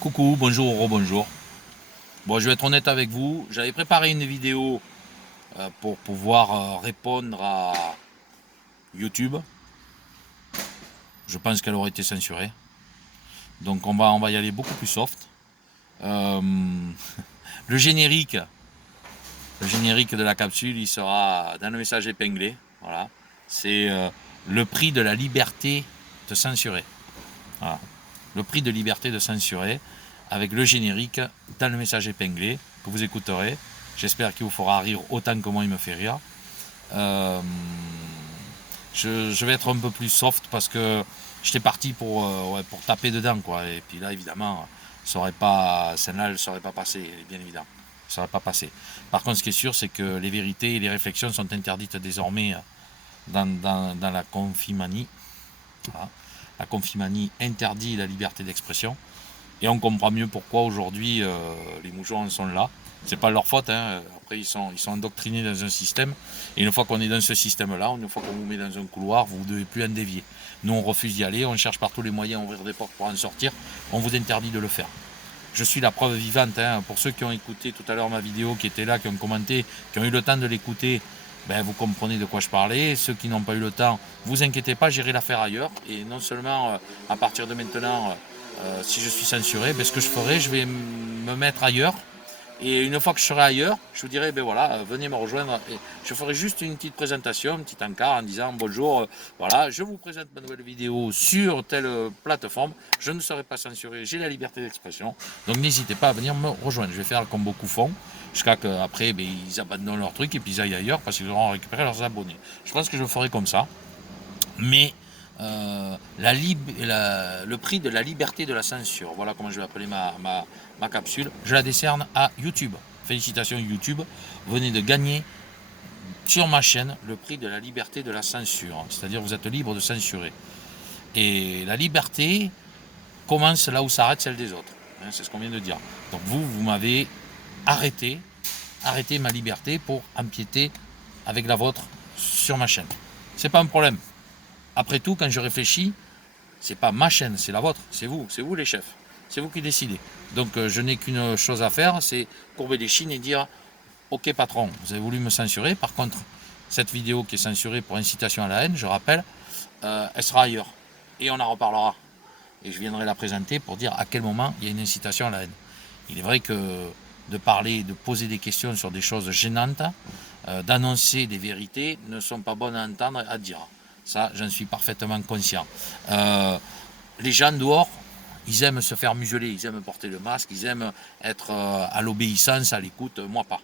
Coucou, bonjour, rebonjour. Bon, je vais être honnête avec vous. J'avais préparé une vidéo pour pouvoir répondre à YouTube. Je pense qu'elle aurait été censurée. Donc on va y aller beaucoup plus soft. Euh, le générique, le générique de la capsule, il sera dans le message épinglé. Voilà. C'est le prix de la liberté de censurer. Voilà. Le prix de liberté de censurer avec le générique dans le message épinglé que vous écouterez. J'espère qu'il vous fera rire autant que moi il me fait rire. Euh, je vais être un peu plus soft parce que j'étais parti pour taper dedans quoi. Et puis là évidemment, celle-là elle ne serait pas passée, bien évidemment. Ça serait pas passé. Par contre, ce qui est sûr, c'est que les vérités et les réflexions sont interdites désormais dans la confimanie. Voilà. La confimanie interdit la liberté d'expression. Et on comprend mieux pourquoi aujourd'hui les mouchons en sont là. C'est pas leur faute, hein. Après ils sont endoctrinés dans un système. Et une fois qu'on est dans ce système-là, une fois qu'on vous met dans un couloir, vous ne devez plus en dévier. Nous on refuse d'y aller, on cherche par tous les moyens à ouvrir des portes pour en sortir. On vous interdit de le faire. Je suis la preuve vivante, hein. Pour ceux qui ont écouté tout à l'heure ma vidéo, qui étaient là, qui ont commenté, qui ont eu le temps de l'écouter, ben, vous comprenez de quoi je parlais. Ceux qui n'ont pas eu le temps, vous inquiétez pas, j'irai la faire ailleurs. Et non seulement à partir de maintenant, si je suis censuré, ben, ce que je ferai, je vais me mettre ailleurs. Et une fois que je serai ailleurs, je vous dirai, ben voilà, venez me rejoindre. Et je ferai juste une petite présentation, un petit encart en disant bonjour, voilà, je vous présente ma nouvelle vidéo sur telle plateforme. Je ne serai pas censuré, j'ai la liberté d'expression. Donc n'hésitez pas à venir me rejoindre. Je vais faire comme beaucoup font, jusqu'à qu'après, ben, ils abandonnent leur truc et puis ils aillent ailleurs parce qu'ils auront récupéré leurs abonnés. Je pense que je ferai comme ça. Mais le prix de la liberté de la censure, voilà comment je vais appeler ma capsule, je la décerne à YouTube. Félicitations YouTube, venez de gagner sur ma chaîne le prix de la liberté de la censure. C'est-à-dire vous êtes libre de censurer. Et la liberté commence là où s'arrête celle des autres. C'est ce qu'on vient de dire. Donc vous m'avez arrêté ma liberté pour empiéter avec la vôtre sur ma chaîne. C'est pas un problème. Après tout, quand je réfléchis, c'est pas ma chaîne, c'est la vôtre, c'est vous les chefs, c'est vous qui décidez. Donc je n'ai qu'une chose à faire, c'est courber les chines et dire ok patron, vous avez voulu me censurer, par contre cette vidéo qui est censurée pour incitation à la haine, je rappelle, elle sera ailleurs et on en reparlera. Et je viendrai la présenter pour dire à quel moment il y a une incitation à la haine. Il est vrai que de parler, de poser des questions sur des choses gênantes, d'annoncer des vérités ne sont pas bonnes à entendre et à dire. Ça, j'en suis parfaitement conscient. Les gens dehors, ils aiment se faire museler, ils aiment porter le masque, ils aiment être à l'obéissance, à l'écoute. Moi pas.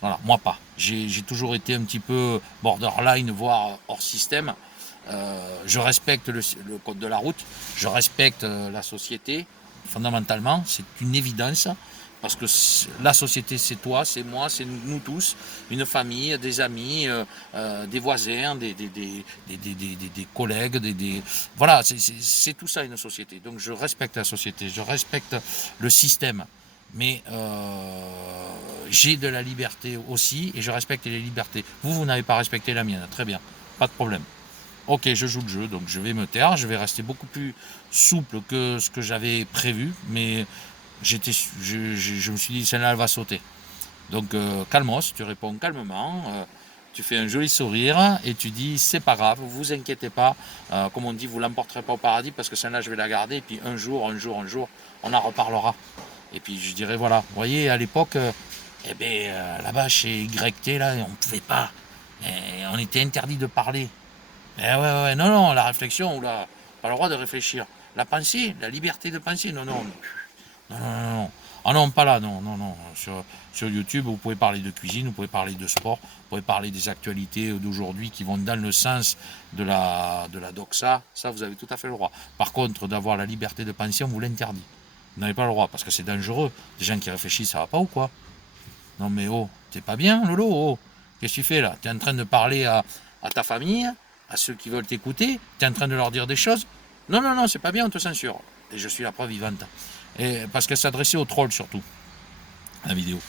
Voilà, moi pas. J'ai toujours été un petit peu borderline, voire hors système. Je respecte le code de la route, je respecte la société, fondamentalement, c'est une évidence. Parce que la société, c'est toi, c'est moi, c'est nous tous, une famille, des amis, des voisins, des collègues, voilà, c'est tout ça une société. Donc je respecte la société, je respecte le système, mais j'ai de la liberté aussi et je respecte les libertés. Vous n'avez pas respecté la mienne, très bien, pas de problème. Ok, je joue le jeu, donc je vais me taire, je vais rester beaucoup plus souple que ce que j'avais prévu, mais je me suis dit, celle-là, elle va sauter. Donc, calmos, tu réponds calmement, tu fais un joli sourire et tu dis, c'est pas grave, vous inquiétez pas, comme on dit, vous l'emporterez pas au paradis parce que celle-là, je vais la garder, et puis un jour, on en reparlera. Et puis, je dirais, voilà, vous voyez, à l'époque, eh ben, là-bas, chez YT, là, on ne pouvait pas, on était interdit de parler. Ouais, non, non, la réflexion, ou pas le droit de réfléchir. La pensée, la liberté de penser, non, non, non, non, non, non. Ah non, pas là, non, non, non. Sur YouTube, vous pouvez parler de cuisine, vous pouvez parler de sport, vous pouvez parler des actualités d'aujourd'hui qui vont dans le sens de la doxa. Ça, vous avez tout à fait le droit. Par contre, d'avoir la liberté de penser, on vous l'interdit. Vous n'avez pas le droit, parce que c'est dangereux. Des gens qui réfléchissent, ça va pas ou quoi? Non mais oh, t'es pas bien, Lolo, oh. Qu'est-ce que tu fais là? T'es en train de parler à ta famille, à ceux qui veulent t'écouter, t'es en train de leur dire des choses? Non, non, non, c'est pas bien, on te censure. Et je suis la preuve vivante. Et parce qu'elle s'adressait aux trolls surtout, la vidéo.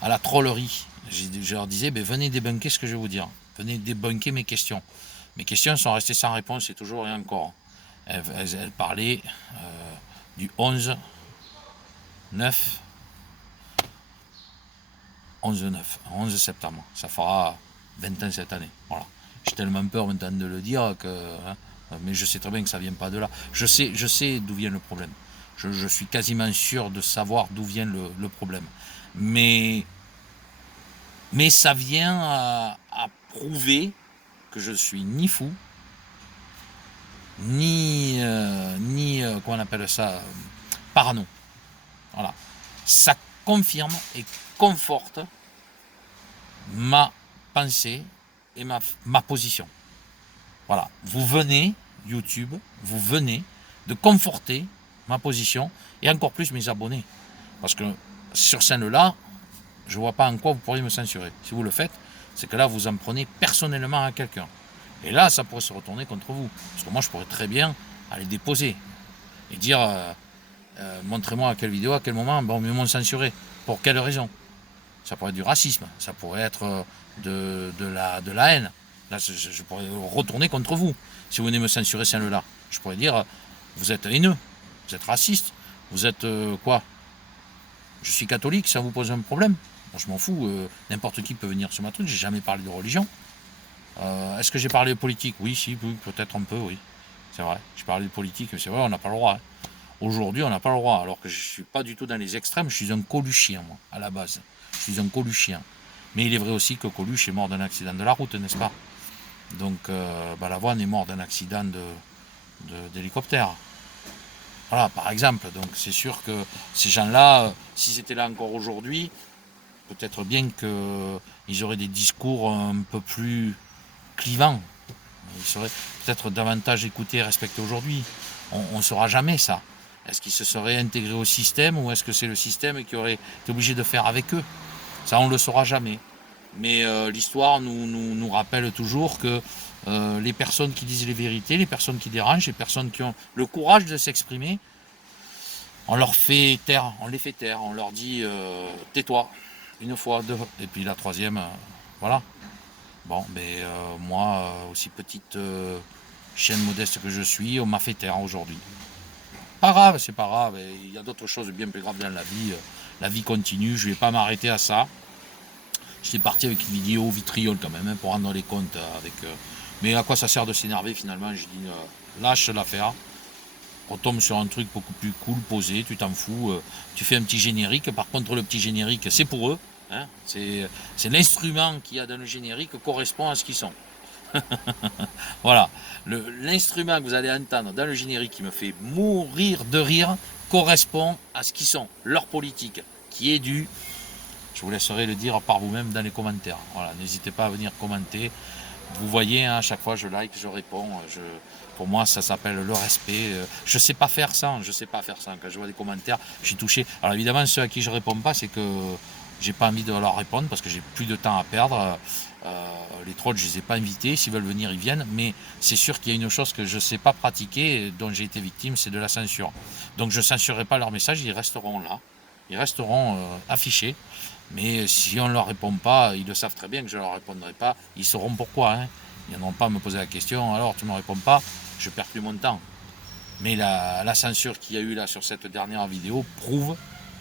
À la trollerie. Je leur disais, ben, venez débunker ce que je vais vous dire. Venez débunker mes questions. Mes questions sont restées sans réponse, c'est toujours et encore. Elle parlait du 11 9, 11 septembre. Ça fera 20 ans cette année. Voilà. J'ai tellement peur maintenant de le dire que. Hein, mais je sais très bien que ça ne vient pas de là. Je sais d'où vient le problème. Je suis quasiment sûr de savoir d'où vient le problème. Mais ça vient à prouver que je suis ni fou, ni comment on appelle ça, parano. Voilà. Ça confirme et conforte ma pensée et ma position. Voilà. Vous venez, YouTube, vous venez de conforter ma position et encore plus mes abonnés. Parce que sur celle-là, je ne vois pas en quoi vous pourriez me censurer. Si vous le faites, c'est que là, vous en prenez personnellement à quelqu'un. Et là, ça pourrait se retourner contre vous. Parce que moi, je pourrais très bien aller déposer et dire montrez-moi à quelle vidéo, à quel moment, bon, ils m'ont censuré. Pour quelle raison? Ça pourrait être du racisme, ça pourrait être de la haine. Là, je pourrais retourner contre vous. Si vous venez me censurer celle-là, je pourrais dire vous êtes haineux, vous êtes raciste, vous êtes quoi? Je suis catholique, ça vous pose un problème? Bon, je m'en fous, n'importe qui peut venir sur ma truc, j'ai jamais parlé de religion. Est-ce que j'ai parlé de politique? Oui, si, oui, peut-être un peu, oui. C'est vrai, j'ai parlé de politique, mais c'est vrai, on n'a pas le droit. Hein. Aujourd'hui, on n'a pas le droit, alors que je ne suis pas du tout dans les extrêmes, je suis un Coluchien, moi, à la base. Je suis un Coluchien. Mais il est vrai aussi que Coluche est mort d'un accident de la route, n'est-ce pas? Donc, Balavoine est mort d'un accident d'hélicoptère. Voilà, par exemple. Donc, c'est sûr que ces gens-là, s'ils étaient là encore aujourd'hui, peut-être bien qu'ils auraient des discours un peu plus clivants. Ils seraient peut-être davantage écoutés et respectés aujourd'hui. On ne saura jamais ça. Est-ce qu'ils se seraient intégrés au système ou est-ce que c'est le système qui aurait été obligé de faire avec eux? Ça, on ne le saura jamais. Mais l'histoire nous rappelle toujours que les personnes qui disent les vérités, les personnes qui dérangent, les personnes qui ont le courage de s'exprimer, on leur fait taire, on les fait taire, on leur dit tais-toi, une fois, deux, et puis la troisième, voilà. Bon, mais moi, aussi petite chaîne modeste que je suis, on m'a fait taire aujourd'hui. Pas grave, c'est pas grave, il y a d'autres choses bien plus graves dans la vie. La vie continue, je vais pas m'arrêter à ça. J'étais parti avec une vidéo vitriol quand même, hein, pour rendre les comptes avec. Mais à quoi ça sert de s'énerver finalement? Je dis lâche l'affaire. On tombe sur un truc beaucoup plus cool, posé, tu t'en fous. Tu fais un petit générique. Par contre, le petit générique, c'est pour eux. Hein, c'est l'instrument qu'il y a dans le générique correspond à ce qu'ils sont. Voilà. L'instrument que vous allez entendre dans le générique qui me fait mourir de rire correspond à ce qu'ils sont, leur politique, qui est du. Je vous laisserai le dire par vous-même dans les commentaires. Voilà, n'hésitez pas à venir commenter. Vous voyez, hein, à chaque fois je like, je réponds. Pour moi, ça s'appelle le respect. Je sais pas faire ça. Je sais pas faire ça. Quand je vois des commentaires, je suis touché. Alors évidemment, ceux à qui je réponds pas, c'est que j'ai pas envie de leur répondre parce que j'ai plus de temps à perdre. Les trolls, je les ai pas invités. S'ils veulent venir, ils viennent. Mais c'est sûr qu'il y a une chose que je sais pas pratiquer, dont j'ai été victime, c'est de la censure. Donc je censurerai pas leurs messages. Ils resteront là. Ils resteront affichés. Mais si on ne leur répond pas, ils le savent très bien que je ne leur répondrai pas. Ils sauront pourquoi. Hein. Ils ne viendront pas me poser la question. Alors, tu ne me réponds pas, je perds plus mon temps. Mais la censure qu'il y a eu là sur cette dernière vidéo prouve,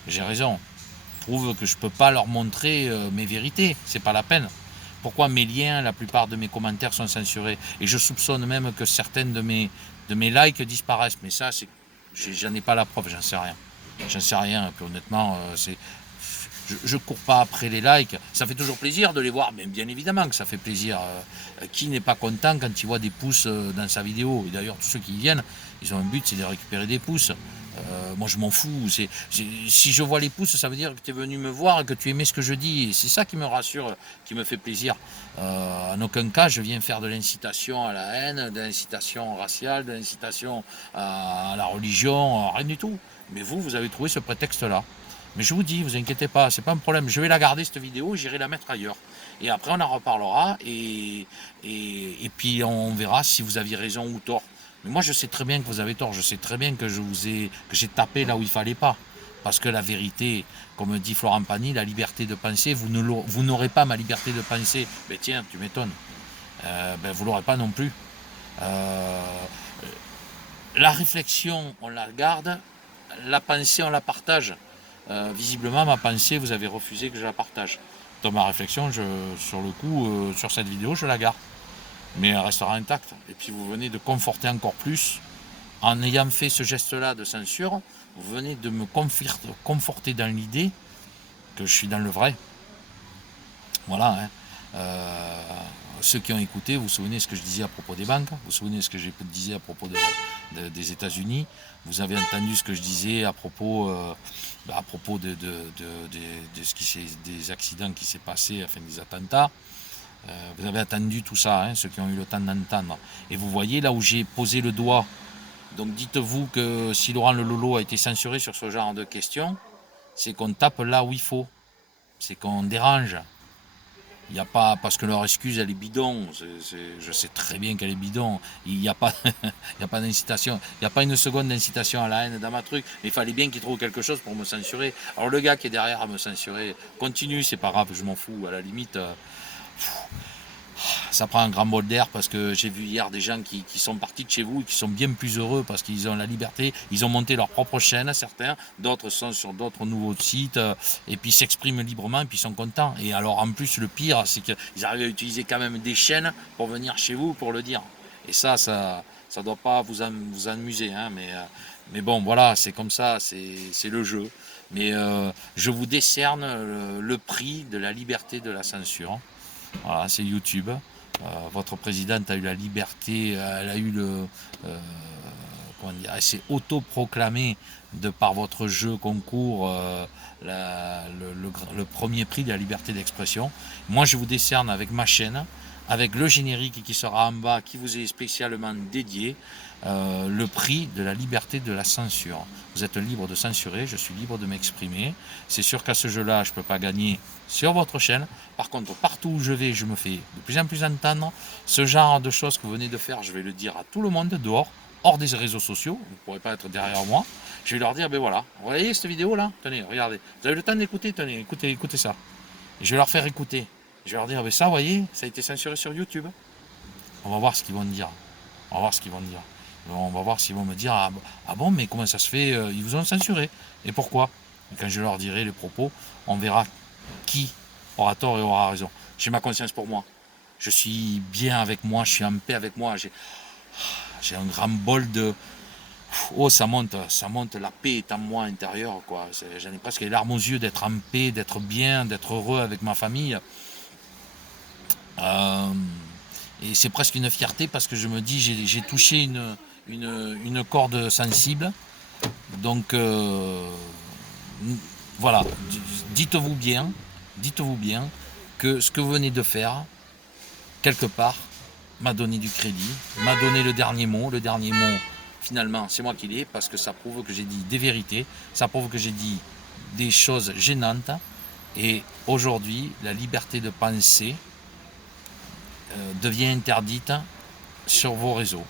j'ai raison, prouve que je ne peux pas leur montrer mes vérités. C'est pas la peine. Pourquoi mes liens, la plupart de mes commentaires sont censurés? Et je soupçonne même que certaines de mes likes disparaissent. Mais ça, j'en ai pas la preuve, j'en sais rien. J'en sais rien. Et puis honnêtement, je cours pas après les likes. Ça fait toujours plaisir de les voir, mais bien évidemment que ça fait plaisir. Qui n'est pas content quand il voit des pouces dans sa vidéo? Et d'ailleurs, tous ceux qui viennent, ils ont un but, c'est de récupérer des pouces. Moi, je m'en fous. Si je vois les pouces, ça veut dire que tu es venu me voir et que tu aimais ce que je dis. Et c'est ça qui me rassure, qui me fait plaisir. En aucun cas, je viens faire de l'incitation à la haine, de l'incitation raciale, de l'incitation à la religion, rien du tout. Mais vous avez trouvé ce prétexte-là. Mais je vous dis, vous inquiétez pas, c'est pas un problème. Je vais la garder cette vidéo, j'irai la mettre ailleurs. Et après on en reparlera et puis on verra si vous aviez raison ou tort. Mais moi je sais très bien que vous avez tort, je sais très bien que j'ai tapé là où il fallait pas. Parce que la vérité, comme dit Florent Pagny, la liberté de penser, vous n'aurez pas ma liberté de penser. Mais tiens, tu m'étonnes. Vous l'aurez pas non plus. La réflexion, on la garde, la pensée, on la partage. visiblement ma pensée, vous avez refusé que je la partage. Dans ma réflexion, sur le coup, sur cette vidéo, je la garde. Mais elle restera intacte. Et puis vous venez de conforter encore plus, en ayant fait ce geste-là de censure, vous venez de me conforter dans l'idée que je suis dans le vrai. Voilà. Hein. Ceux qui ont écouté, vous vous souvenez ce que je disais à propos des banques, vous vous souvenez ce que je disais à propos des États-Unis, vous avez entendu ce que je disais à propos des accidents qui s'est passé, enfin des attentats. Vous avez entendu tout ça, hein, ceux qui ont eu le temps d'entendre. Et vous voyez là où j'ai posé le doigt. Donc dites-vous que si Laurent Le Lolo a été censuré sur ce genre de questions, c'est qu'on tape là où il faut. C'est qu'on dérange. Il n'y a pas, parce que leur excuse elle est bidon, je sais très bien qu'elle est bidon, il n'y a pas, il y a pas d'incitation, il n'y a pas une seconde d'incitation à la haine dans ma truc, mais il fallait bien qu'ils trouvent quelque chose pour me censurer. Alors le gars qui est derrière à me censurer, continue, c'est pas grave, je m'en fous, à la limite, ça prend un grand bol d'air parce que j'ai vu hier des gens qui sont partis de chez vous et qui sont bien plus heureux parce qu'ils ont la liberté, ils ont monté leur propre chaîne, certains, d'autres sont sur d'autres nouveaux sites et puis s'expriment librement et puis ils sont contents. Et alors en plus le pire c'est qu'ils arrivent à utiliser quand même des chaînes pour venir chez vous pour le dire. Et ça doit pas vous amuser, hein, mais bon voilà, c'est comme ça, c'est le jeu. Mais je vous décerne le prix de la liberté de la censure. Voilà, c'est YouTube. Votre présidente a eu la liberté, elle a eu elle s'est autoproclamée de par votre jeu concours le premier prix de la liberté d'expression. Moi, je vous décerne avec ma chaîne, avec le générique qui sera en bas, qui vous est spécialement dédié, le prix de la liberté de la censure. Vous êtes libre de censurer, je suis libre de m'exprimer. C'est sûr qu'à ce jeu-là, je ne peux pas gagner sur votre chaîne. Par contre, partout où je vais, je me fais de plus en plus entendre. Ce genre de choses que vous venez de faire, je vais le dire à tout le monde dehors, hors des réseaux sociaux. Vous ne pourrez pas être derrière moi. Je vais leur dire, ben voilà, vous voyez cette vidéo-là? Tenez, regardez. Vous avez le temps d'écouter? Tenez, écoutez ça. Et je vais leur faire écouter. Je vais leur dire, ben ça, vous voyez, ça a été censuré sur YouTube. On va voir ce qu'ils vont dire. On va voir ce qu'ils vont dire. On va voir s'ils vont me dire, ah bon, mais comment ça se fait, ils vous ont censuré. Et pourquoi? Et quand je leur dirai les propos, on verra qui aura tort et aura raison. J'ai ma conscience pour moi. Je suis bien avec moi, je suis en paix avec moi. J'ai un grand bol de... Oh, ça monte, la paix est en moi intérieur, quoi. J'en ai presque les larmes aux yeux d'être en paix, d'être bien, d'être heureux avec ma famille. Et c'est presque une fierté parce que je me dis, j'ai touché une corde sensible. Donc, voilà, dites-vous bien que ce que vous venez de faire, quelque part, m'a donné du crédit, m'a donné le dernier mot. Le dernier mot, finalement, c'est moi qui l'ai, parce que ça prouve que j'ai dit des vérités, ça prouve que j'ai dit des choses gênantes. Et aujourd'hui, la liberté de penser devient interdite sur vos réseaux.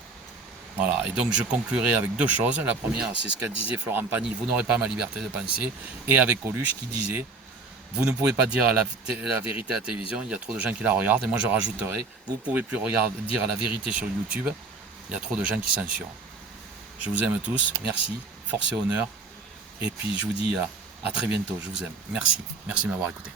Voilà, et donc je conclurai avec deux choses. La première, c'est ce qu'a disait Florent Pagny, vous n'aurez pas ma liberté de penser, et avec Coluche qui disait, vous ne pouvez pas dire la vérité à la télévision, il y a trop de gens qui la regardent, et moi je rajouterai, vous ne pouvez plus dire la vérité sur YouTube, il y a trop de gens qui censurent. Je vous aime tous, merci, force et honneur, et puis je vous dis à très bientôt, je vous aime, merci de m'avoir écouté.